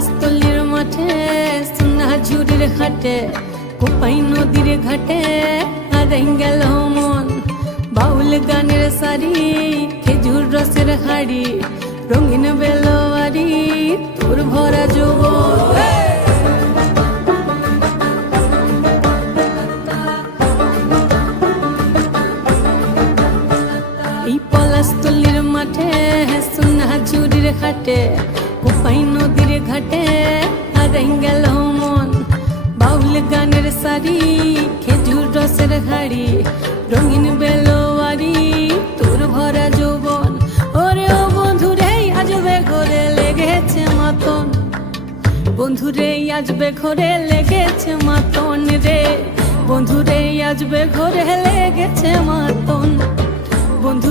পলাশতলির মাঠে সোনাঝুরির ঘাটে কোপাই নদীর ঘাটে হারাই গেল মন বাউল গানের সারি খেজুর রসের হাড়ি রঙিন বেলোয়ারি তোর ভরা যৌবন এই পলাশতলির মাঠে সোনাঝুরির ঘাটে কোপাই নদীর ঘাটে হারাই গেল মন বাউল গানের সারি খেজুর রসের হাড়ি রঙিন বেলোয়ারি তোর ভরা যৌবন ওরে ও বন্ধুরে আজবে ঘরে লেগেছে মাতন বন্ধুরে আজবে ঘরে লেগেছে মাতন রে বন্ধুরে আজবে ঘরে লেগেছে মাতন বন্ধু